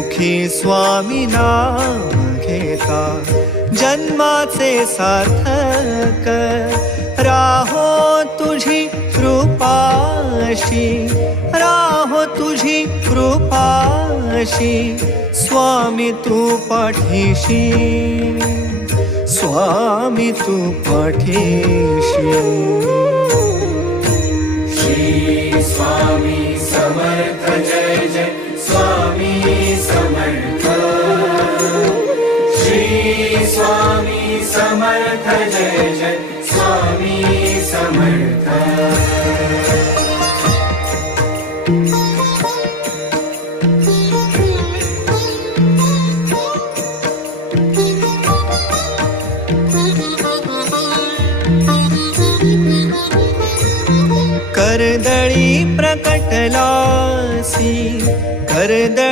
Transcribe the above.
मुखी स्वामी नाम घेता जन्माचे सार्थक राहो तुझी कृपाशी, राहो तुझी कृपाशी स्वामी तू पाठीशी, स्वामी तू पाठीशी. श्री स्वामी समर्थ जय जय स्वामी समर्थ. श्री स्वामी समर्थ जय जय स्वामी समर्थ. कर्दळी प्रकटलासी, कर्दळी